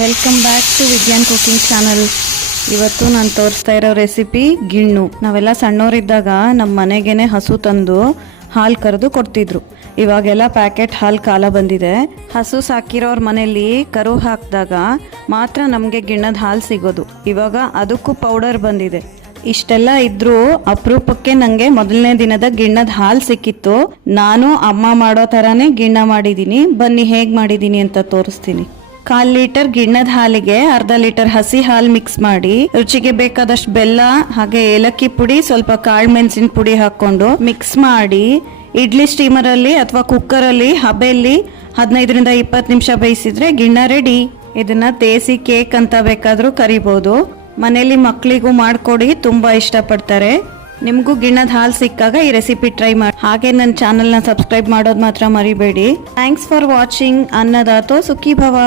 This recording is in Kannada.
ವೆಲ್ಕಮ್ ಬ್ಯಾಕ್ ಟು ವಿಜ್ಞಾನ್ ಕುಕಿಂಗ್ ಚಾನಲ್. ಇವತ್ತು ನಾನು ತೋರಿಸ್ತಾ ಇರೋ ರೆಸಿಪಿ ಗಿಣ್ಣು. ನಾವೆಲ್ಲ ಸಣ್ಣವರಿದ್ದಾಗ ನಮ್ಮ ಮನೆಗೇನೆ ಹಸು ತಂದು ಹಾಲು ಕರೆದು ಕೊಡ್ತಿದ್ರು. ಇವಾಗೆಲ್ಲ ಪ್ಯಾಕೆಟ್ ಹಾಲು ಕಾಲ ಬಂದಿದೆ. ಹಸು ಸಾಕಿರೋರ ಮನೆಯಲ್ಲಿ ಕರು ಹಾಕಿದಾಗ ಮಾತ್ರ ನಮಗೆ ಗಿಣ್ಣದ ಹಾಲು ಸಿಗೋದು. ಇವಾಗ ಅದಕ್ಕೂ ಪೌಡರ್ ಬಂದಿದೆ. ಇಷ್ಟೆಲ್ಲ ಇದ್ರೂ ಅಪರೂಪಕ್ಕೆ ನನಗೆ ಮೊದಲನೇ ದಿನದ ಗಿಣ್ಣದ ಹಾಲು ಸಿಕ್ಕಿತ್ತು. ನಾನು ಅಮ್ಮ ಮಾಡೋ ಥರನೇ ಗಿಣ್ಣ ಮಾಡಿದ್ದೀನಿ. ಬನ್ನಿ ಹೇಗೆ ಮಾಡಿದ್ದೀನಿ ಅಂತ ತೋರಿಸ್ತೀನಿ. 1/4 ಲೀಟರ್ ಗಿಣ್ಣದ ಹಾಲಿಗೆ ಅರ್ಧ ಲೀಟರ್ ಹಸಿ ಹಾಲು ಮಿಕ್ಸ್ ಮಾಡಿ, ರುಚಿಗೆ ಬೇಕಾದಷ್ಟು ಬೆಲ್ಲ ಹಾಗೆ ಏಲಕ್ಕಿ ಪುಡಿ, ಸ್ವಲ್ಪ ಕಾಳು ಮೆಣಸಿನ ಪುಡಿ ಹಾಕೊಂಡು ಮಿಕ್ಸ್ ಮಾಡಿ ಇಡ್ಲಿ ಸ್ಟೀಮರಲ್ಲಿ ಅಥವಾ ಕುಕ್ಕರಲ್ಲಿ ಹಬೆಯಲ್ಲಿ 15ರಿಂದ 20 ನಿಮಿಷ ಬೇಯಿಸಿದ್ರೆ ಗಿಣ್ಣ ರೆಡಿ. ಇದನ್ನ ತೇಸಿ ಕೇಕ್ ಅಂತ ಬೇಕಾದ್ರೂ ಕರಿಬಹುದು. ಮನೆಯಲ್ಲಿ ಮಕ್ಕಳಿಗೂ ಮಾಡಿಕೊಡಿ, ತುಂಬಾ ಇಷ್ಟಪಡ್ತಾರೆ. ನಿಮಗೂ ಗಿಣ್ಣದ ಹಾಲು ಸಿಕ್ಕಾಗ ಈ ರೆಸಿಪಿ ಟ್ರೈ ಮಾಡಿ. ಹಾಗೆ ನನ್ನ ಚಾನಲ್ನ ಸಬ್ಸ್ಕ್ರೈಬ್ ಮಾಡೋದು ಮಾತ್ರ ಮರಿಬೇಡಿ. Thanks for watching. ಅನ್ನದಾತೋ ಸುಖಿ ಭವ.